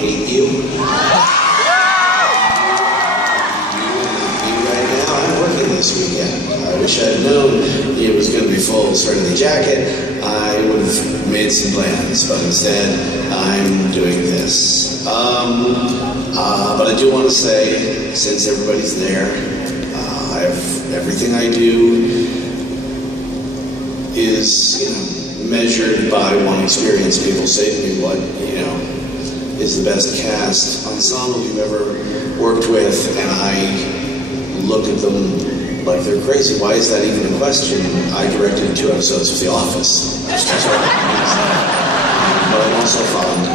hate you. You right now, I'm working this weekend. I wish I'd known it was going to be full starting the jacket. I would have made some plans, but instead, I'm doing this. But I do want to say, since everybody's there, everything I do is, measured by one experience. People say to me, what, is the best cast ensemble you've ever worked with? And I look at them like they're crazy. Why is that even a question? I directed 2 episodes of The Office. But I'm also fond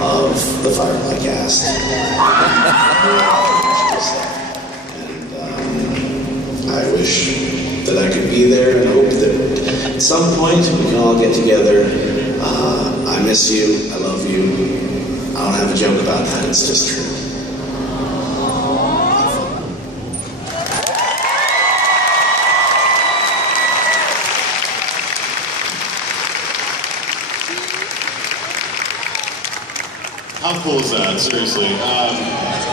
of the Firefly cast. I wish that I could be there and hope that at some point we can all get together. I miss you. I love you. I don't have a joke about that. It's just true. How cool is that? Seriously.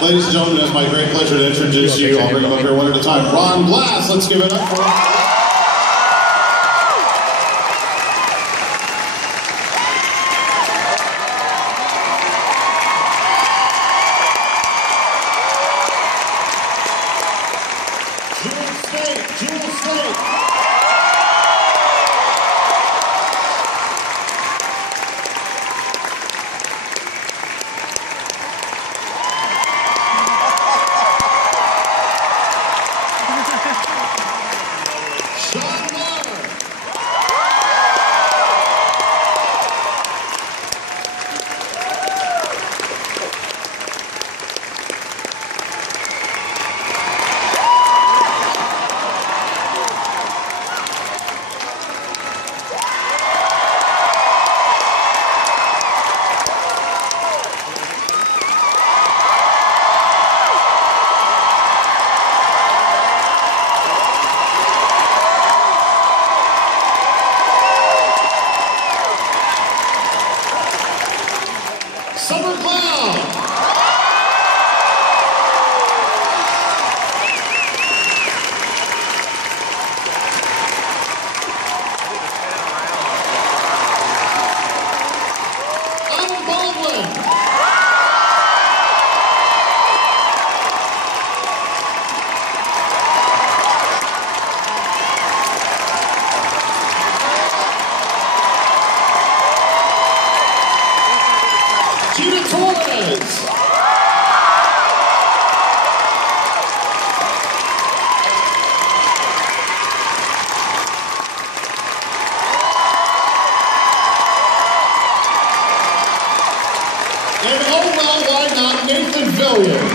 Ladies and gentlemen, it's my great pleasure to introduce you. I'll bring them up here one at a time. Ron Glass, let's give it up for him. Jewel State. Summer Cloud. Adam Baldwin. Gina Torres. And oh well, why not Nathan Villian?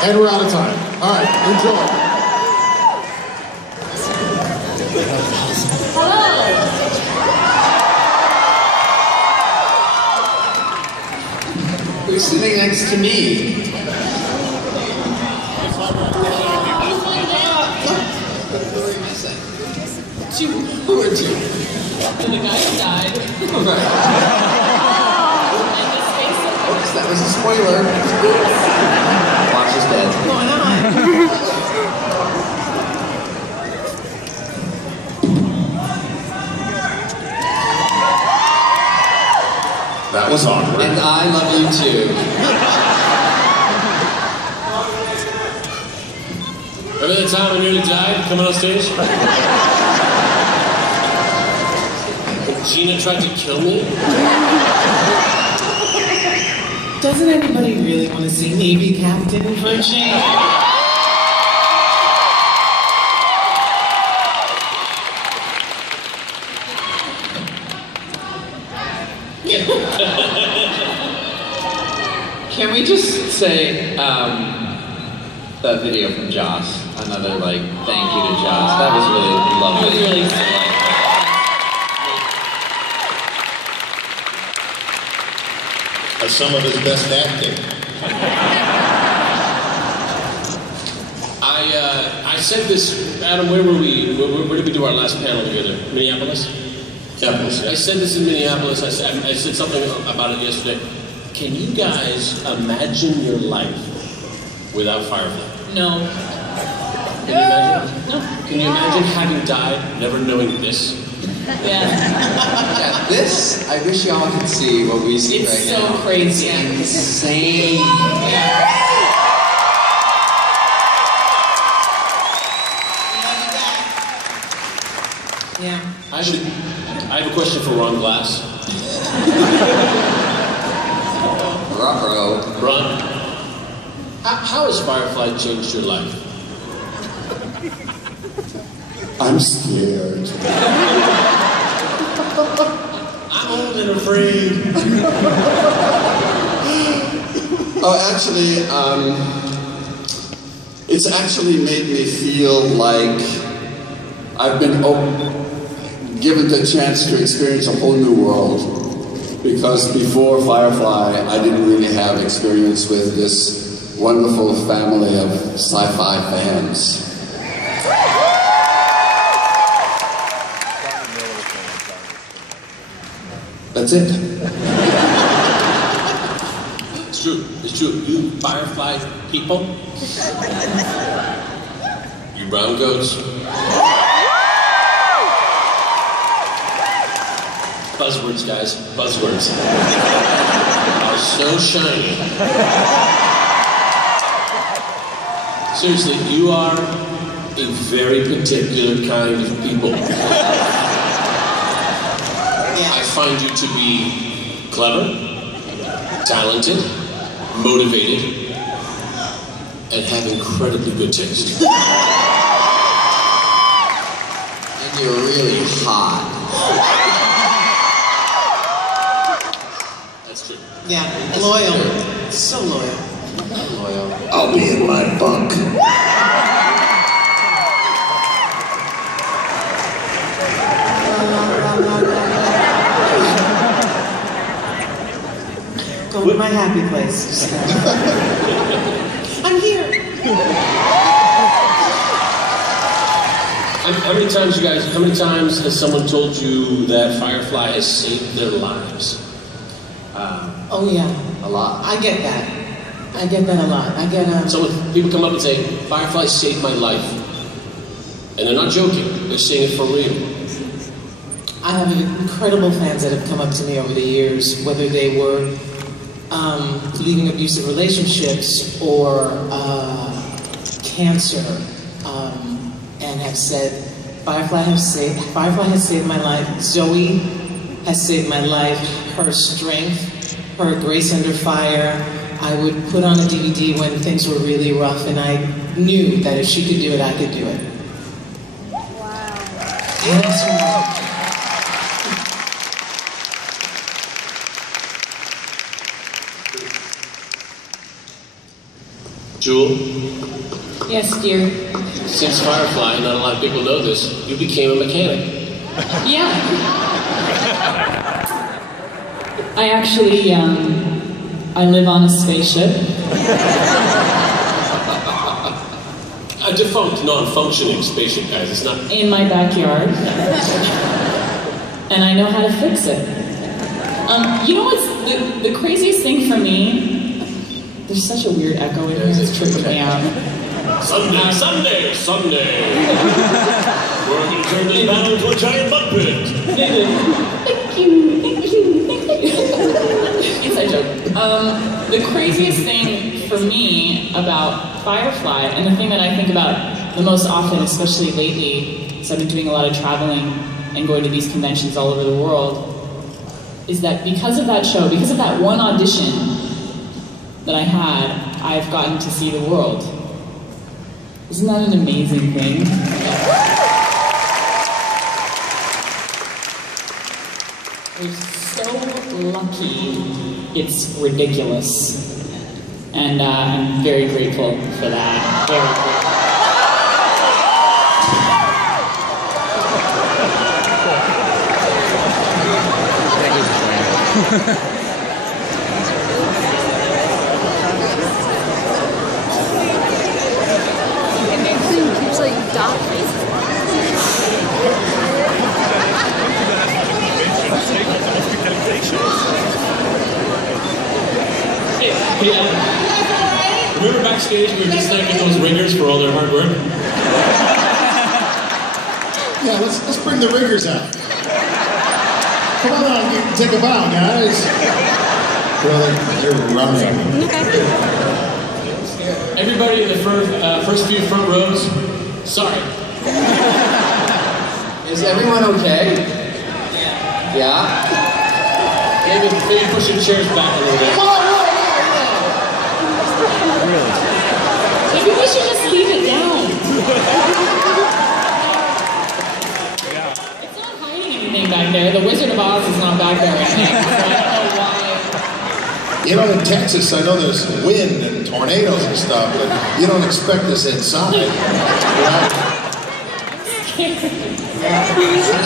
And we're out of time. All right, enjoy. Hello. Who's sitting next to me? Who are you? The guy who died. Right. And his face. Oops, that was a spoiler. Watch is dead. Why not? That was awkward. And I love you too. Remember the time I nearly died coming on stage? Gina tried to kill me? Doesn't anybody really want to see Navy Captain for a change? Can we just say, that video from Joss, another, like, thank you to Joss. That was really lovely. It was really delightful. Some of his best acting. I said this, Adam, where were we? Where did we do our last panel together? Minneapolis? Minneapolis, I said this in Minneapolis. I said something about it yesterday. Can you guys imagine your life without Firefly? No. Can you imagine? No. Can you imagine having died, never knowing this? Yeah. Yeah, this, I wish y'all could see what we see It's right so now. crazy. It's insane. Yeah. I have a question for Ron Glass. Ruh-roh. Ron, how has Firefly changed your life? I'm scared. I'm old and afraid. Oh, actually, it's actually made me feel like I've been given the chance to experience a whole new world. Because before Firefly, I didn't really have experience with this wonderful family of sci-fi fans. That's it. It's true. It's true. You Firefly people, you brown goats, buzzwords, guys. Buzzwords are so shiny. Seriously, you are a very particular kind of people. I find you to be clever, talented, motivated, and have incredibly good taste. And you're really hot. That's true. Yeah. Loyal. So loyal. Loyal. I'll be in my bunk. Go to my happy place. I'm here. How many times, you guys, how many times has someone told you that Firefly has saved their lives? Oh yeah. A lot. I get that. I get that a lot. I get People come up and say, Firefly saved my life. And they're not joking, they're saying it for real. I have incredible fans that have come up to me over the years, whether they were leaving abusive relationships or cancer, and have said, Firefly has saved my life. Zoe has saved my life. Her strength, her grace under fire. I would put on a DVD when things were really rough, and I knew that if she could do it, I could do it. Wow. Thanks so much. Jewel, Yes, dear. since Firefly, not a lot of people know this, you became a mechanic. Yeah. I actually, I live on a spaceship. A defunct, non-functioning spaceship, guys. It's not. In my backyard. And I know how to fix it. You know what's the craziest thing for me? There's such a weird echo in here, it's tripping me out. Someday. We're going to turn this battle into a giant butt pit. Thank you. Inside joke. The craziest thing for me about Firefly, and the thing that I think about the most often, especially lately, because I've been doing a lot of traveling, and going to these conventions all over the world is that because of that show, because of that one audition that I had, I've gotten to see the world. Isn't that an amazing thing? We're so lucky, it's ridiculous. And I'm very grateful for that. Very grateful. It's like Remember backstage we were just thanking those ringers for all their hard work? Yeah, let's bring the ringers out. Come on, take a bow, guys. Well, they're running. Everybody in the first few front rows, sorry. Is everyone okay? Yeah? Maybe push your chairs back a little bit. Maybe we should just leave it down. It's not hiding anything back there. The Wizard of Oz is not back there right now. So I don't know why. You know, in Texas, I know there's wind and tornadoes and stuff, but you don't expect this inside. Right?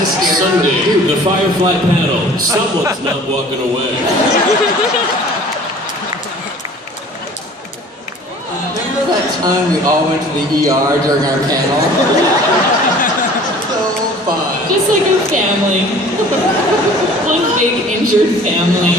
Sunday, the Firefly panel. Someone's not walking away. Remember that time we all went to the ER during our panel? So fun. Just like a family. One big injured family.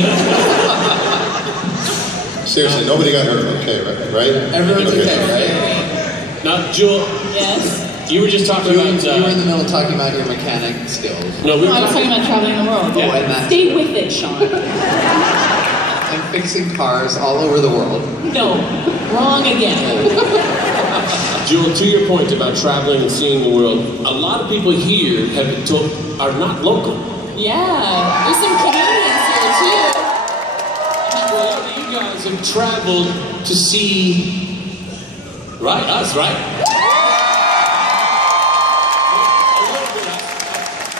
Seriously, nobody got hurt, okay, right? Everyone's okay, right? Now, Jewel, Yes. you were just talking about... You were in the middle of talking about your mechanic skills. No, we No, were I was talking about traveling the world. Oh, and that. Stay with it, Sean. And fixing cars all over the world. No, wrong again. Jewel, to your point about traveling and seeing the world, a lot of people here have been told are not local. Yeah, there's some Canadians here too. You guys have traveled to see, right? Us, right?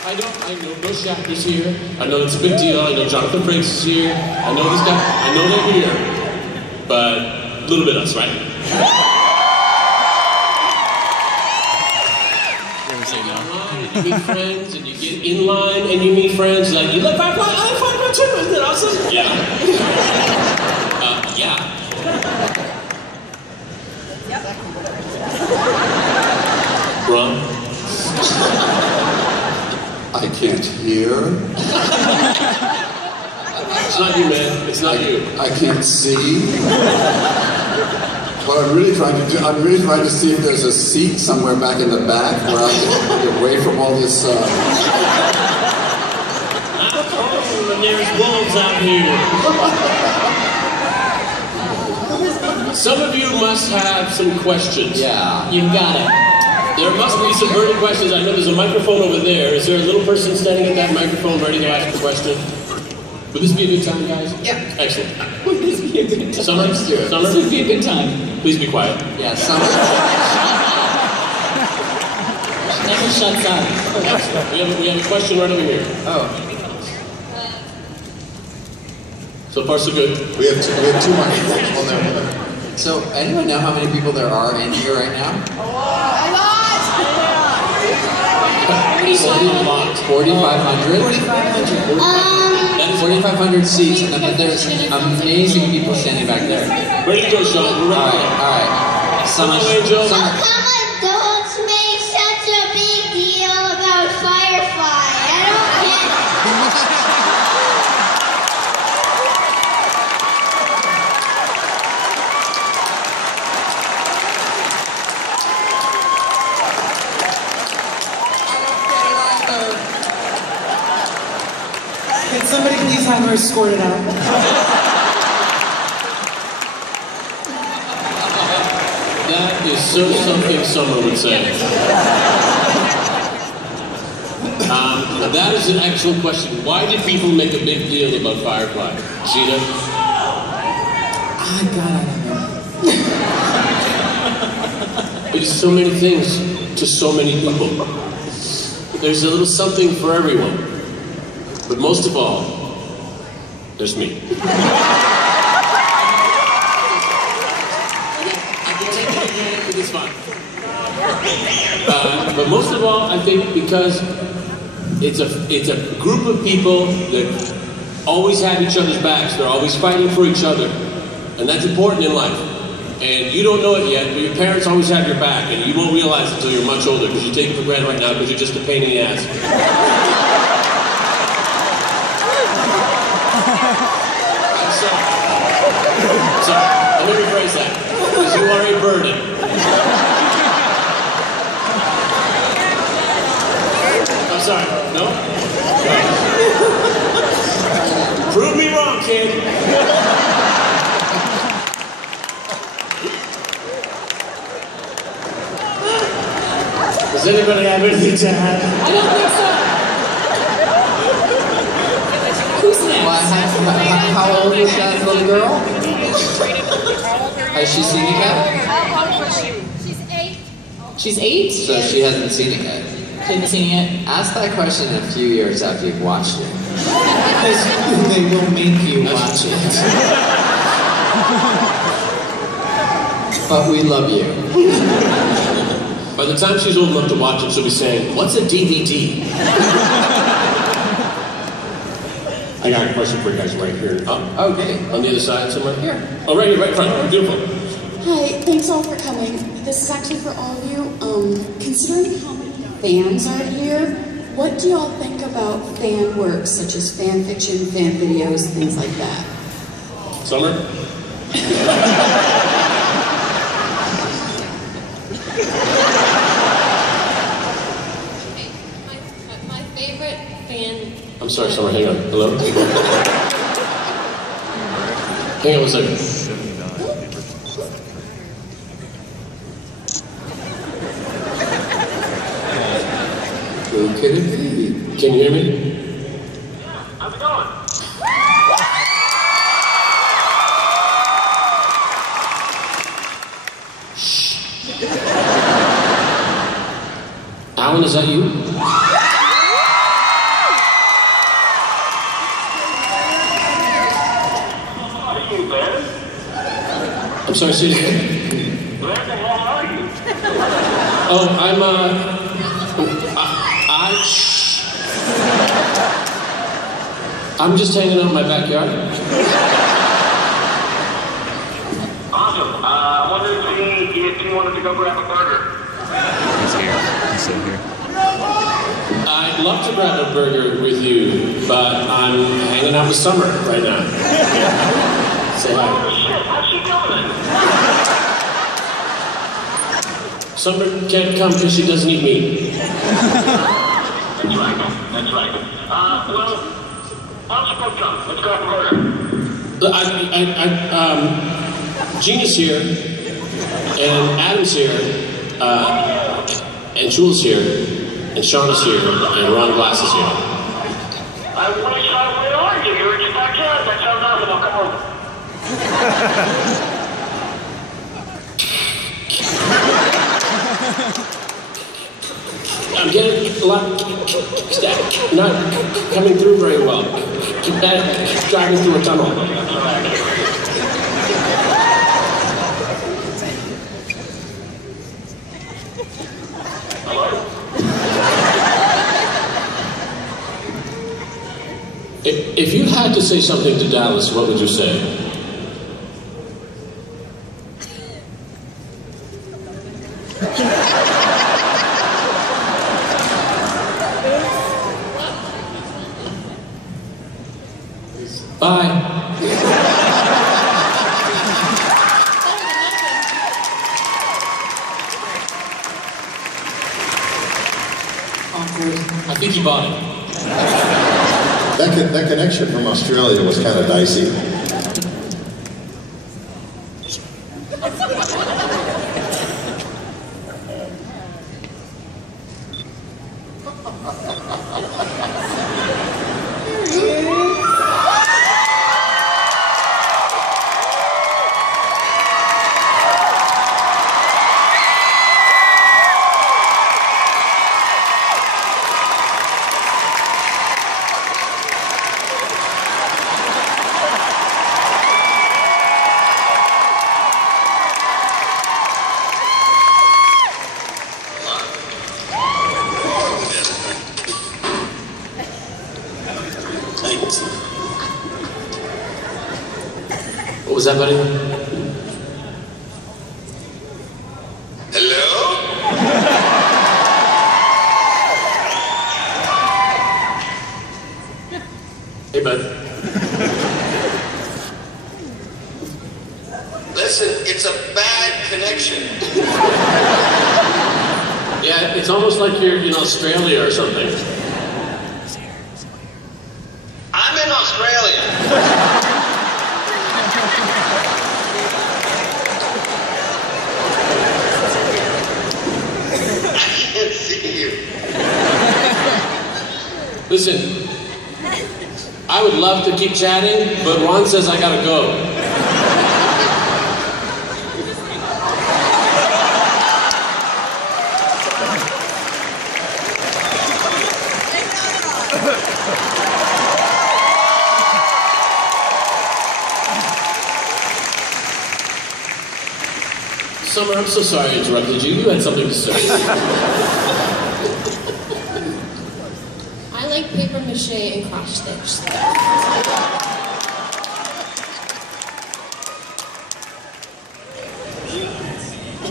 I know Bush Actor's here. I know it's a big deal. I know Jonathan Frakes is here. I know this guy. I know they're here. But a little bit us, right? You meet friends, and you get in line, and you meet friends. Like, you look Firefly, I like Firefly too. Isn't it awesome? Yeah. Yeah. Ron? I can't hear. It's not you, man. It's not you. I can't see. What I'm really trying to do, I'm really trying to see if there's a seat somewhere back in the back where I can get away from all this. Oh, there's wolves out here. Some of you must have some questions. Yeah. You got it. There must be some burning questions. I know there's a microphone over there. Is there a little person standing at that microphone ready to ask a question? Would this be a good time, guys? Yeah. Excellent. Would this be a good time? Summer? Let's do it. Summer? This would be a good time. Please be quiet. Yeah, summer. Never shuts up. Excellent. We have a question right over here. Oh. So far, so good. We have two microphones. Well, no. So, anyone know how many people there are in here right now? 4,500? 4,500 seats, and then there's amazing people standing back there. Ready to go, Sean. We're ready. All right. Summer. Angel. How come adults make such a big deal about Firefly? I don't get it. Can somebody please have her escorted out? That is so something Summer would say. That is an excellent question. Why did people make a big deal about Firefly? Gina? God, I don't know. It's so many things to so many people. There's a little something for everyone. But most of all, there's me. It's fun. But most of all, I think because it's a group of people that always have each other's backs. They're always fighting for each other. And that's important in life. And you don't know it yet, but your parents always have your back, and you won't realize it until you're much older, because you take it for granted right now because you're just a pain in the ass. Sorry, let me rephrase that, because you are a burden. I'm sorry, no? Prove me wrong, kid. Does anybody have anything to add? I don't think so. Who's next? Well, how old is that little girl? Has she seen it yet? She's 8. She's 8? So she hasn't seen it yet. She hasn't seen it yet. Ask that question in a few years after you've watched it. Because they will make you watch it. But we love you. By the time she's old enough to watch it, she'll be saying, "What's a DVD?" I got a question for you guys right here. Okay. On the other side somewhere? Here. Oh, right here, right in front. Beautiful. Hi, thanks all for coming. This is actually for all of you. Considering how many fans are here, what do y'all think about fan works, such as fan fiction, fan videos, things like that? Summer? My favorite fan... I'm sorry, Summer, hang on. Hello? Hang on one second. Who could it be? Can you hear me? How's it going? Alan, is that you? I'm sorry, say it again. Where the hell are you? Oh, I'm just hanging out in my backyard. Awesome. I wondered if you wanted to go grab a burger. He's here. He's still here. I'd love to grab a burger with you, but I'm hanging out with Summer right now. Say hi. Oh shit, how's she doing? Summer can't come because she doesn't eat meat. That's right. That's right. Well, why don't you both come? Let's grab a burger. Gina's here, and Adam's here, and Jules here, and Sean is here, and Ron Glass is here. I wish I would argue. You were just back here. That sounds awesome. I'll come over. I'm getting a lot not coming through very well. Keep that driving through a tunnel. If you had to say something to Dallas, what would you say? Bye. Awkward. I think he bought it. That connection from Australia was kind of dicey. Thanks. What was that, buddy? Hello? Hey, bud. Listen, it's a bad connection. Yeah, it's almost like you're in Australia or something. I'm in Australia. I can't see you. Listen, I would love to keep chatting, but Ron says I gotta go. Summer, I'm so sorry I interrupted you. You had something to say. I like paper mache and cross stitch.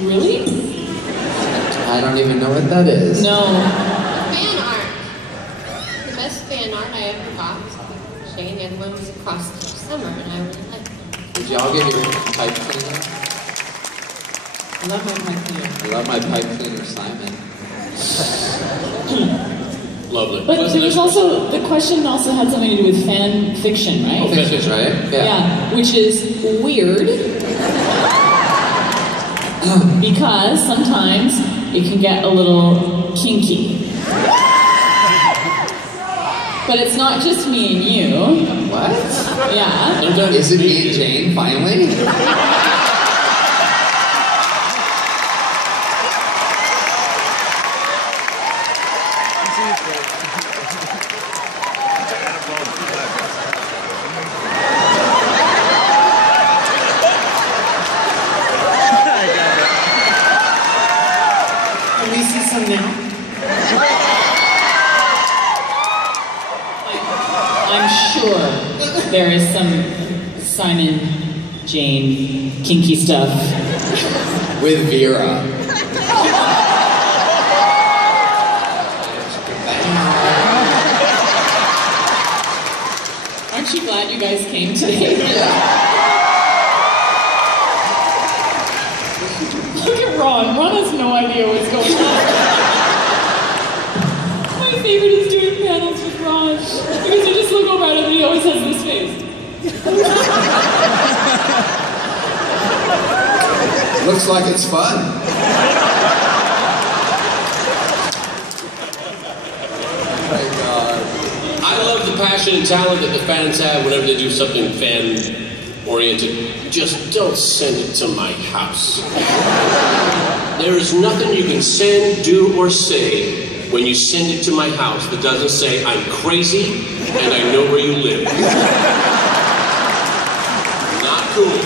Really? I don't even know what that is. No. Fan art. The best fan art I ever got was paper mache, and the other one was a cross stitch summer, and I really liked it. Did y'all get your pipe cleaner? I love my pipe cleaner. I love my pipe cleaner, Simon. Lovely. But there was also, the question also had something to do with fan fiction, right? Oh, fiction, right? Yeah, which is weird. Because sometimes it can get a little kinky. But it's not just me and you. What? Yeah. Is it me and Jane, finally? Can we see some now? I'm sure there is some Simon, Jane, kinky stuff. With Vera. Aren't you glad you guys came today? Look at Ron. Ron has no idea what's going on. My favorite is doing panels with Ron. Because you just look over at him and he always has this face. Looks like it's fun. I love the passion and talent that the fans have whenever they do something fan-oriented. Just don't send it to my house. There is nothing you can send, do, or say when you send it to my house that doesn't say, I'm crazy and I know where you live. Not cool.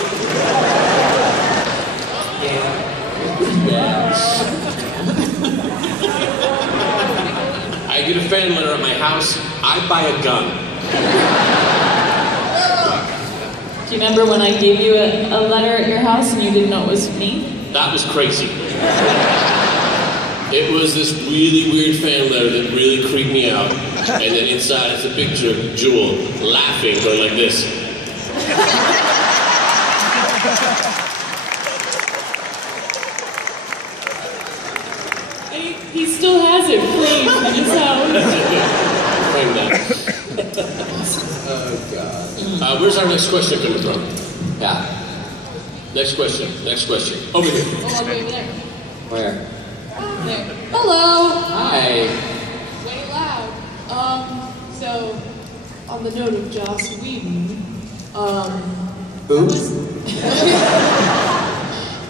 I get a fan letter at my house, I buy a gun. Do you remember when I gave you a letter at your house and you didn't know it was me? That was crazy. It was this really weird fan letter that really creeped me out. And then inside it's a picture of Jewel laughing, going like this. He still has it framed in his house. Frame that. Oh, God. Where's our next question coming from? Yeah. Next question. Next question. Over here. Oh, over there. Where? There. Hello. Hi. Way loud. So, on the note of Joss Whedon, Who?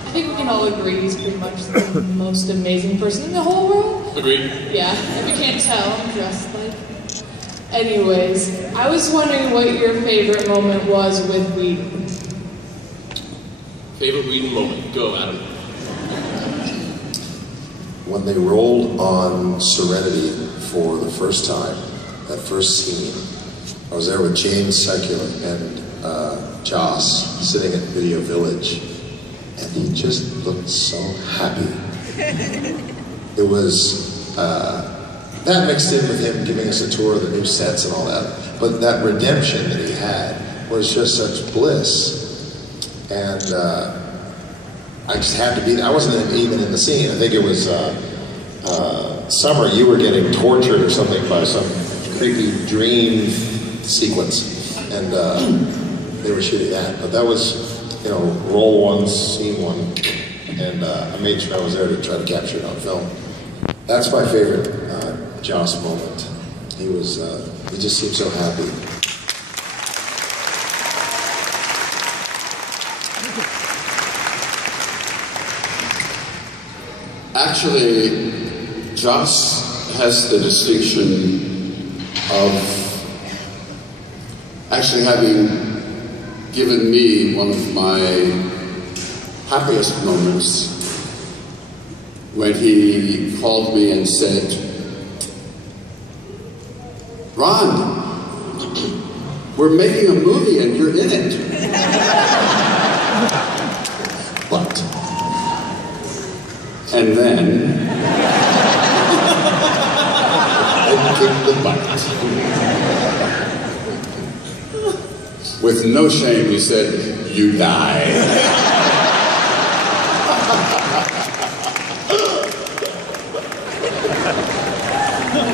I think we can all agree he's pretty much the most amazing person in the whole world. Agreed. Yeah, if you can't tell, I'm dressed like. Anyways, I was wondering what your favorite moment was with Whedon. Favorite Whedon moment. Go, Adam. When they rolled on Serenity for the first time, that first scene, I was there with James Secular and Joss sitting at Video Village, and he just looked so happy. It was that mixed in with him giving us a tour of the new sets and all that, but that redemption that he had was just such bliss. And I just had to be there. I wasn't even in the scene. I think it was Summer, you were getting tortured or something by some creepy dream sequence, and they were shooting that. But that was, you know, roll one, scene one, and I made sure I was there to try to capture it on film. That's my favorite Joss moment. He just seemed so happy. Actually, Joss has the distinction of actually having given me one of my happiest moments when he called me and said, "Ron, we're making a movie and you're in it." But, and then, I kicked the bucket. With no shame, he said, "You die."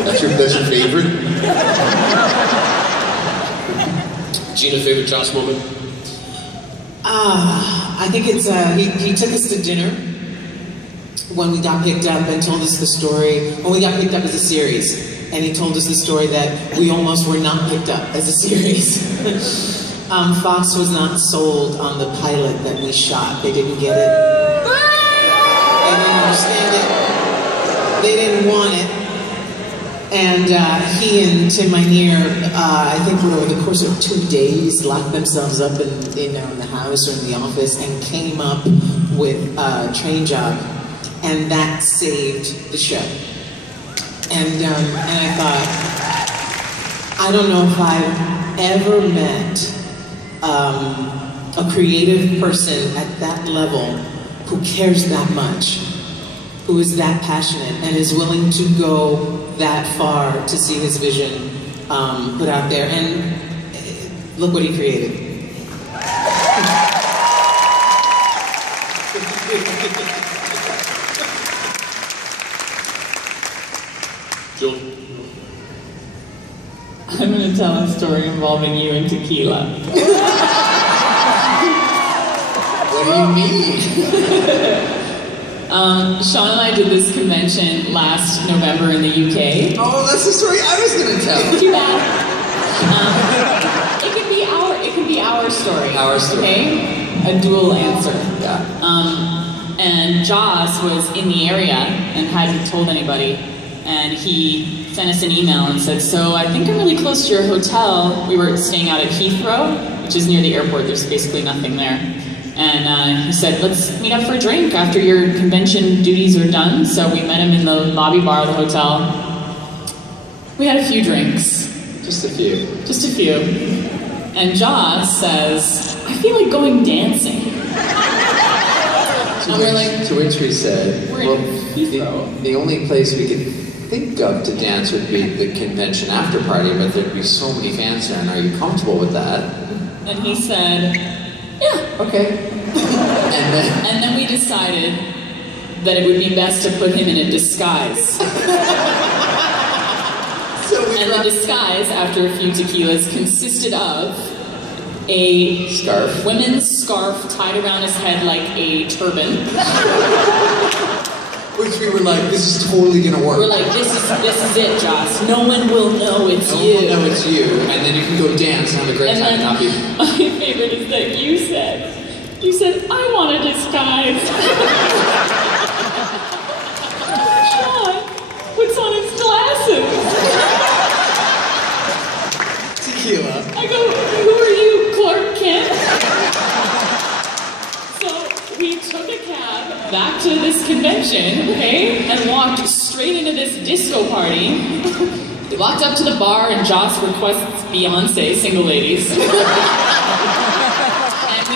That's your favorite? Gina, favorite Joss moment? I think it's, he took us to dinner when we got picked up and told us the story, when we got picked up as a series, and he told us the story that we almost were not picked up as a series. Fox was not sold on the pilot that we shot. They didn't get it. They didn't understand it. They didn't want it. And he and Tim Minear, I think over the course of 2 days, locked themselves up in the house or in the office and came up with a train job. And that saved the show. And I thought, I don't know if I've ever met a creative person at that level who cares that much, who is that passionate and is willing to go that far to see his vision put out there. And look what he created. I'm going to tell a story involving you and tequila. What do you mean? Sean and I did this convention last November in the UK. Oh, that's the story I was going to tell. Too bad. It could be our story. Our story. Okay? A dual answer. Yeah. And Joss was in the area and hadn't told anybody. And he sent us an email and said, "So I think I'm really close to your hotel." We were staying out at Heathrow, which is near the airport. There's basically nothing there. And he said, "Let's meet up for a drink after your convention duties are done." So we met him in the lobby bar of the hotel. We had a few drinks. Just a few. Just a few. And Joss says, "I feel like going dancing." To which we said, well, the only place we could think of to dance would be the convention after party, but there'd be so many fans there, and are you comfortable with that? And he said, "Yeah, okay." And then we decided that it would be best to put him in a disguise. And the disguise, after a few tequilas, consisted of a scarf, women's scarf tied around his head like a turban. Which we were like, this is totally gonna work. We're like, this is it, Joss. No one will know it's you. No one will know it's you, and then you can go dance and have a great time. My favorite is that you said, "I want a disguise." Sean puts on his glasses. Tequila. I go, "Who are you, Clark Kent?" So we took a cab back to this convention, okay, and walked straight into this disco party. We walked up to the bar and Joss requests Beyonce, Single Ladies. And we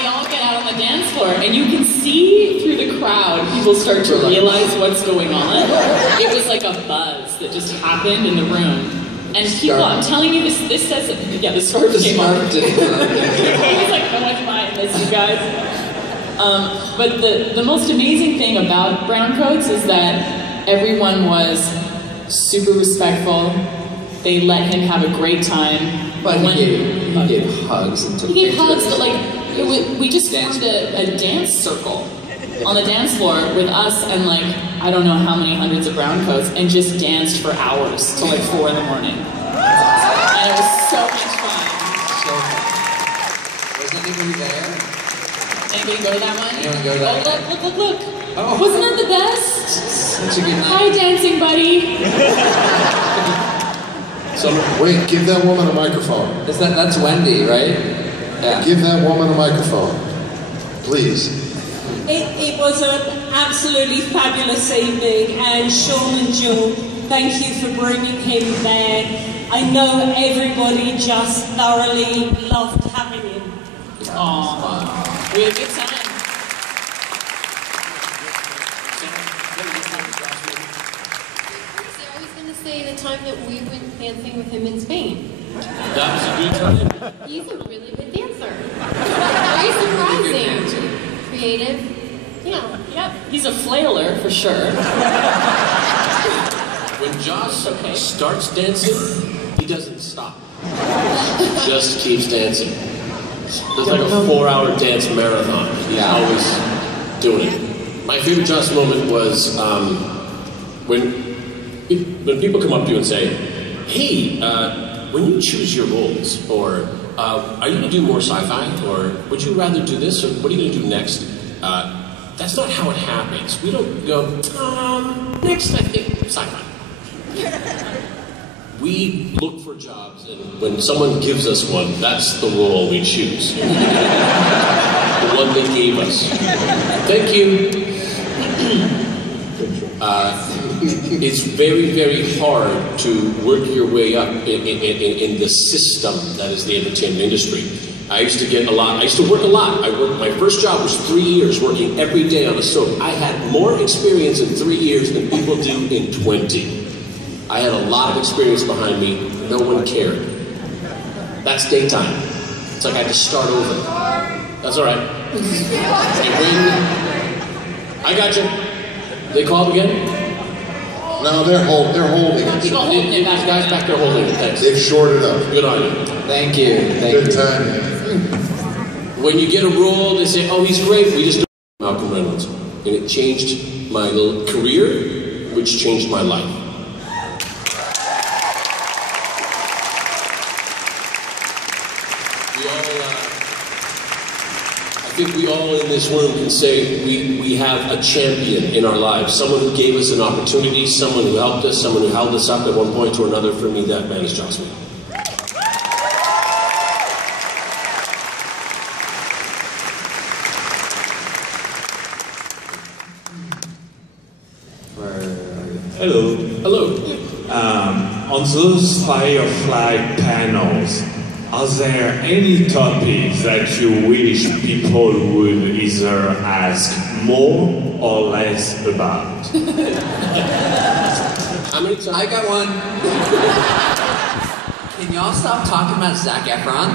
all get out on the dance floor, and you can see through the crowd, people start to realize what's going on. It was like a buzz that just happened in the room. And people, I'm telling you, this says, yeah, the scarf came off. He was like, how much am I in this, you guys? But the most amazing thing about Brown Coats is that everyone was super respectful. They let him have a great time. But he gave hugs and took pictures. He gave hugs, but like, we just formed a dance circle on the dance floor with us and like, I don't know how many hundreds of brown coats, and just danced for hours till like 4 in the morning. And it was so much fun. So fun. Was anybody there? Anybody go to that one? Anyone go to that one? Look. Oh. Wasn't that the best? Such a good night. Hi, dancing buddy. Wait, give that woman a microphone. That's Wendy, right? Yeah. Give that woman a microphone, please. It was an absolutely fabulous evening, and Sean and Jill, thank you for bringing him there. I know everybody just thoroughly loved having him. Aww. We had a good time. I was going to say the time that we went dancing with him in Spain. That was a good time. He's a really good dancer. Very surprising. Creative. Yeah. Yep. He's a flailer for sure. When Joss starts dancing, he doesn't stop. He just keeps dancing. There's like a 4-hour dance marathon. He's always doing it. My favorite Joss moment was when people come up to you and say, hey, when you choose your roles, or are you going to do more sci-fi, or would you rather do this, or what are you going to do next? That's not how it happens. We don't go, next I think sci-fi. We look for jobs, and when someone gives us one, that's the role we choose. The one they gave us. Thank you. It's very, very hard to work your way up in the system that is the entertainment industry. I used to work a lot. My first job was 3 years working every day on a soap. I had more experience in 3 years than people do in 20. I had a lot of experience behind me. No one cared. That's daytime. It's like I had to start over. That's all right. And when I got you. They called again? No, they're holding it. People holding it back. Guys back there holding it. Thanks. They've shorted up. Good on you. Thank you. Good time. When you get a role, they say, oh, he's great. We just do Malcolm Reynolds. And it changed my little career, which changed my life. I think we all in this room can say we have a champion in our lives. Someone who gave us an opportunity, someone who helped us, someone who held us up at one point or another. For me, that man is Joss Whedon. Hello. Hello. On those Firefly panels, are there any topics that you wish people would either ask more or less about? How many times? I got one. Can y'all stop talking about Zac Efron?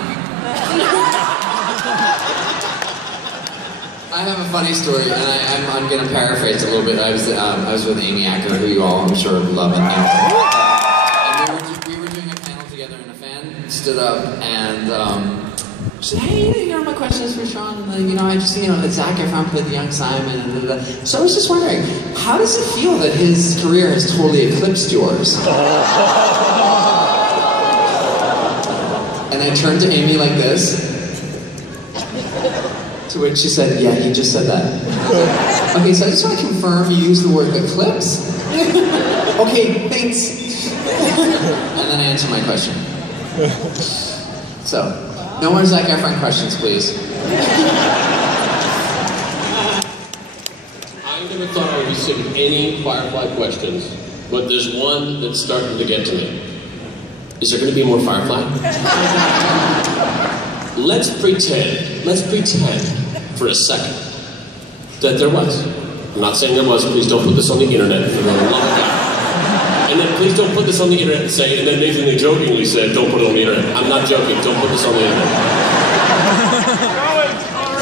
I have a funny story, and I'm going to paraphrase a little bit. I was with Amy Acker, who you all, I'm sure, love and know. And we were doing a panel together, and a fan stood up and said, hey, you know, my question is for Sean. And, like, you know, I just, you know, that Zac Efron played the young Simon. And so I was just wondering, how does it feel that his career has totally eclipsed yours? And I turned to Amy like this. To which she said, yeah, he just said that. Okay, so I just want to confirm you used the word eclipse. Okay, thanks. And then answer my question. So, no more Zac Efron questions, please. I never thought I would be sick of any Firefly questions, but there's one that's starting to get to me. Is there going to be more Firefly? Let's pretend for a second that there was. I'm not saying there was. Please don't put this on the internet for the love of God. And then please don't put this on the internet and say, and then Nathan jokingly said, don't put it on the internet. I'm not joking. Don't put this on the internet.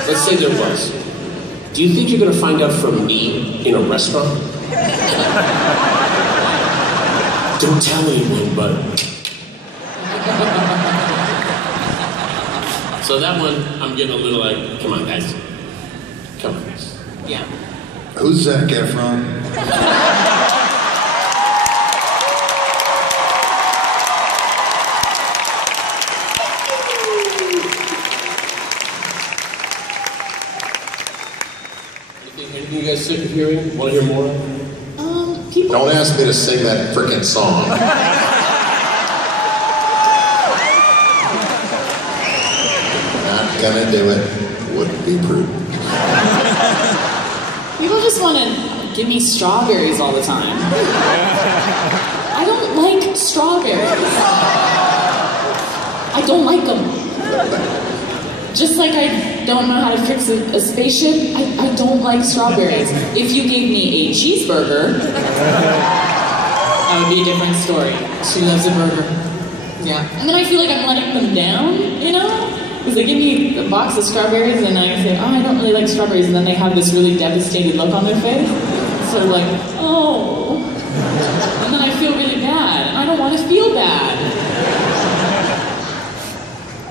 Let's say there was. Do you think you're going to find out from me in a restaurant? Don't tell anyone, but... So that one, I'm getting a little like, come on, guys. Come on, guys. Yeah. Who's Zac Efron? Anything you guys sick of hearing? Want to hear more? People. Don't ask me to sing that frickin' song. Not gonna do it. Wouldn't be prudent. People just want to give me strawberries all the time. I don't like strawberries. I don't like them. Just like I don't know how to fix a spaceship, I don't like strawberries. If you gave me a cheeseburger, that would be a different story. She loves a burger. Yeah. And then I feel like I'm letting them down, you know? Because they give me a box of strawberries and I say, oh, I don't really like strawberries. And then they have this really devastated look on their face. It's sort of like, oh. And then I feel really bad. And I don't want to feel bad.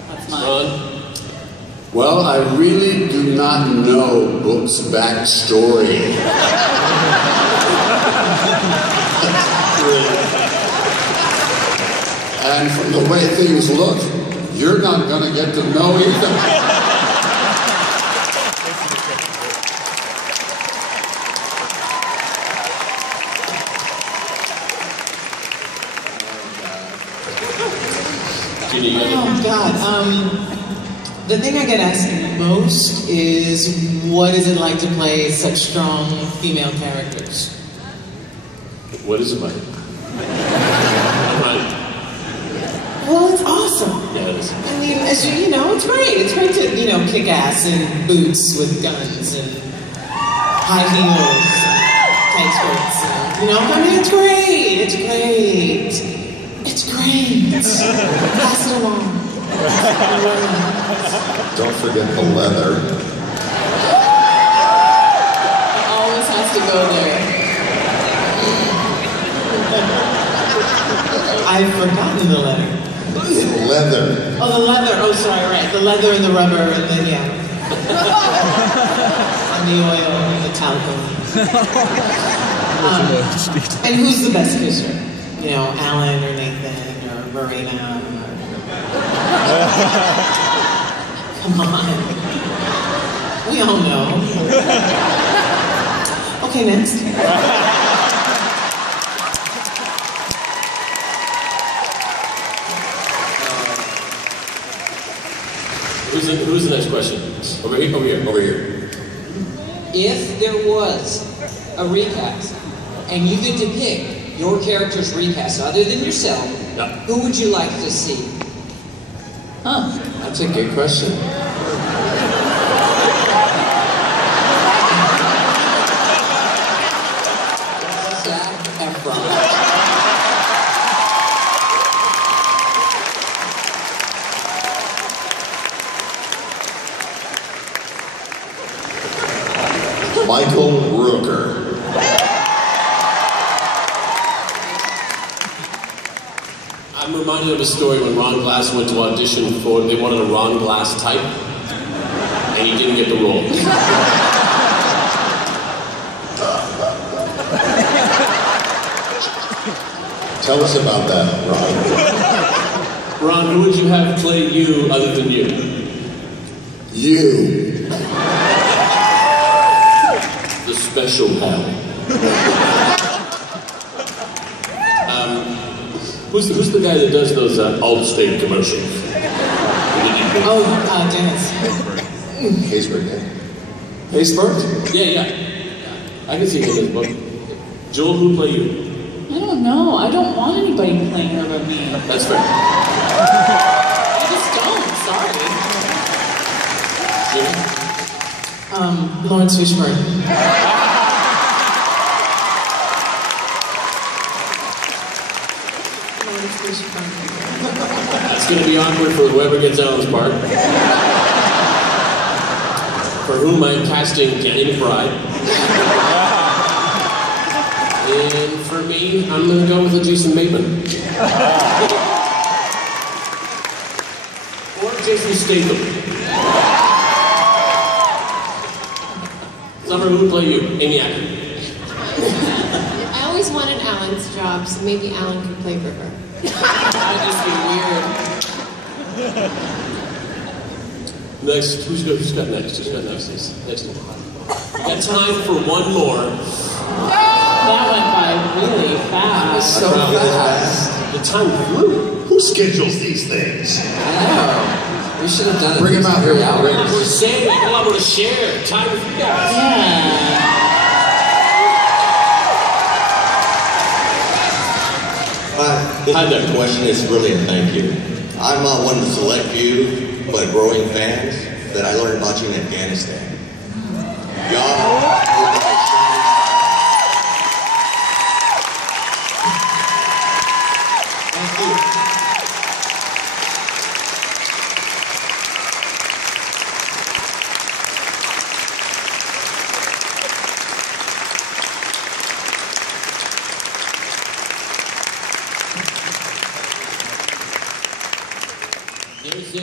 That's mine. Well, I really do not know Book's backstory. And from the way things look, you're not going to get to know either. Oh, God. The thing I get asked most is, what is it like to play such strong female characters? What is it like? Well, it's awesome. Yeah, it is. I mean, as you know, it's great. It's great to, kick ass in boots with guns and high heels and tight skirts. And, I mean, it's great. It's great. It's great. Pass it along. Don't forget the leather. It always has to go there. I've forgotten the letter. Leather. Oh, the leather. Oh, sorry, right. The leather and the rubber and then, yeah. And the oil and the talcum. And who's the best kisser? Alan or Nathan or Marina or... Come on. We all know. Okay, next. Who's the next question? Over here, over here, over here. If there was a recast, and you get to pick your character's recast other than yourself, who would you like to see? Huh. That's a good question. Zac Efron. Michael Rooker. I'm reminded of a story when Ron Glass went to audition for, they wanted a Ron Glass type, and he didn't get the role. Tell us about that, Ron. Ron, who would you have play you other than you? You. The special pal. Who's the guy that does those Allstate commercials? Oh, Dennis. Haysbert, yeah. Haysbert? Yeah. I can see him in this book. Joel, who play you? I don't don't know. I don't want anybody playing her but me. That's fair. I just don't. Sorry. Lawrence Fishburne. That's going to be awkward for whoever gets Alan's part. For whom I'm casting Danny McBride. And for me, I'm going to go with a Jason Bateman. Or Jason Statham. Summer, who would play you? Amy Acker. I always wanted Alan's job, so maybe Alan could play for her. That'd just be weird. Next, who's got next? Who's got next? Next one. We got time for one more. That went by really fast. So fast. The time flew. Who schedules these things? I know. We should have done it. Bring him out here. We're saying we come over to share time with you guys. The question is really a thank you. I'm not one of the select few, but growing fans that I learned watching Afghanistan. Y'all. There's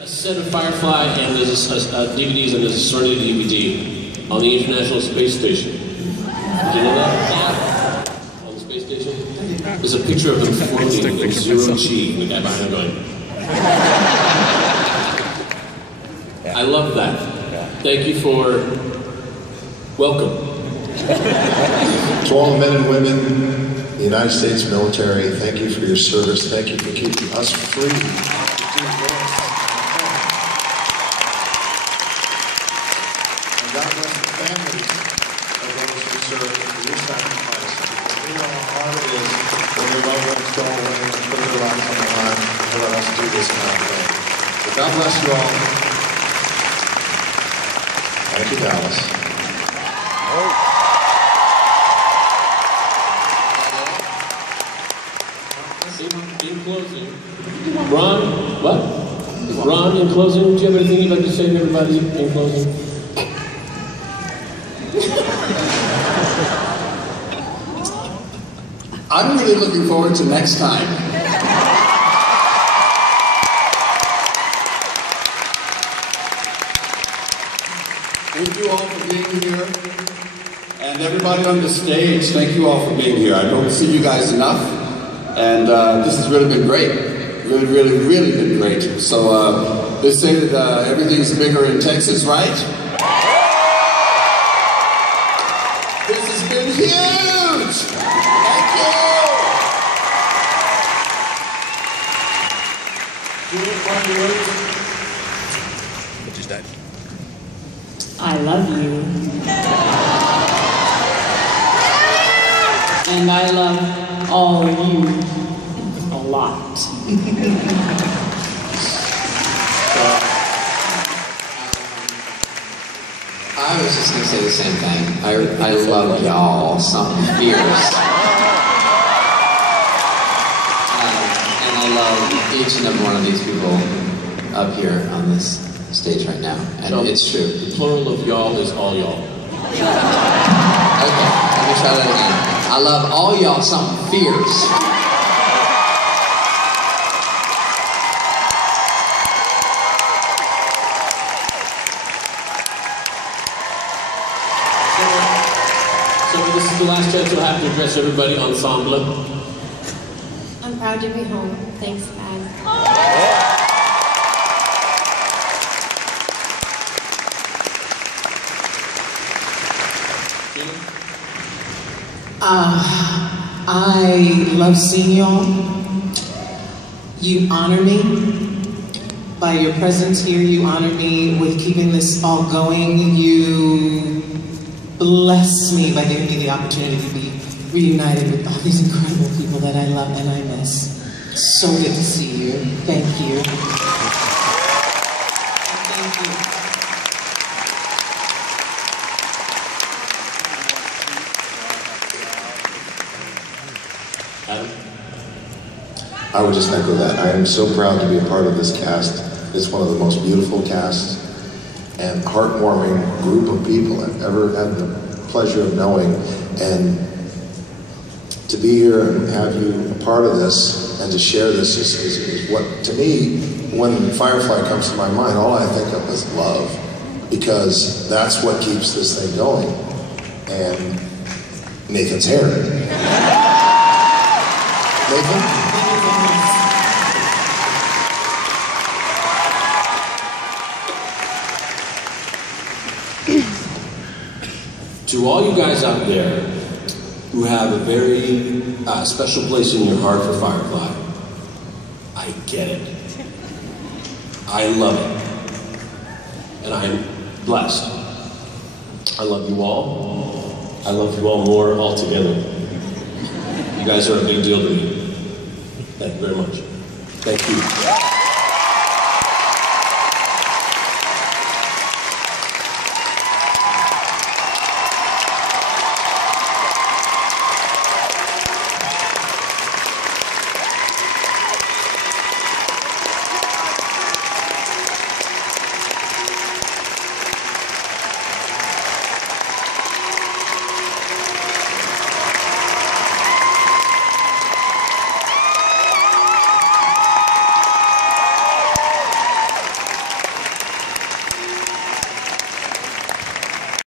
a set of Firefly and there's DVDs and there's a Serenity DVD on the International Space Station. Did you know that? On the space station? There's a picture of them floating in zero G and the guy behind them going. I love that. Thank you for welcome. To all the men and women in the United States military, thank you for your service. Thank you for keeping us free. God bless the families of those who serve for your sacrifice. We know how hard it is when your loved ones go away and put their lives on the line to let us do this kind of thing. So God bless you all. Thank you, Dallas. In closing, Ron, what? Ron, in closing, do you have anything you'd like to say to everybody in closing? I'm really looking forward to next time. Thank you all for being here. And everybody on the stage, thank you all for being here. I don't see you guys enough. And this has really been great. Really, really, really been great. So they say that everything's bigger in Texas, right? This has been huge! Thank you! Just that. I love you. And I love all of you a lot. I was just going to say the same thing. I love y'all, something fierce. And I love each and every one of these people up here on this stage right now. And So, it's true. The plural of y'all is all y'all. Okay, let me try that again. I love all y'all, something fierce. So this is the last chance you'll have to address everybody ensemble. I'm proud to be home. Thanks, guys. I love seeing y'all. You honor me by your presence here. You honor me with keeping this all going. You bless me by giving me the opportunity to be reunited with all these incredible people that I love and I miss. So good to see you. Thank you. Thank you. I would just echo that. I am so proud to be a part of this cast. It's one of the most beautiful casts and heartwarming group of people I've ever had the pleasure of knowing. And to be here and have you a part of this and to share this is what, to me, when Firefly comes to my mind, all I think of is love, because that's what keeps this thing going. And Nathan's hair. Nathan? To all you guys out there who have a very special place in your heart for Firefly, I get it. I love it. And I am blessed. I love you all. I love you all more altogether. You guys are a big deal to me. Thank you very much. Thank you.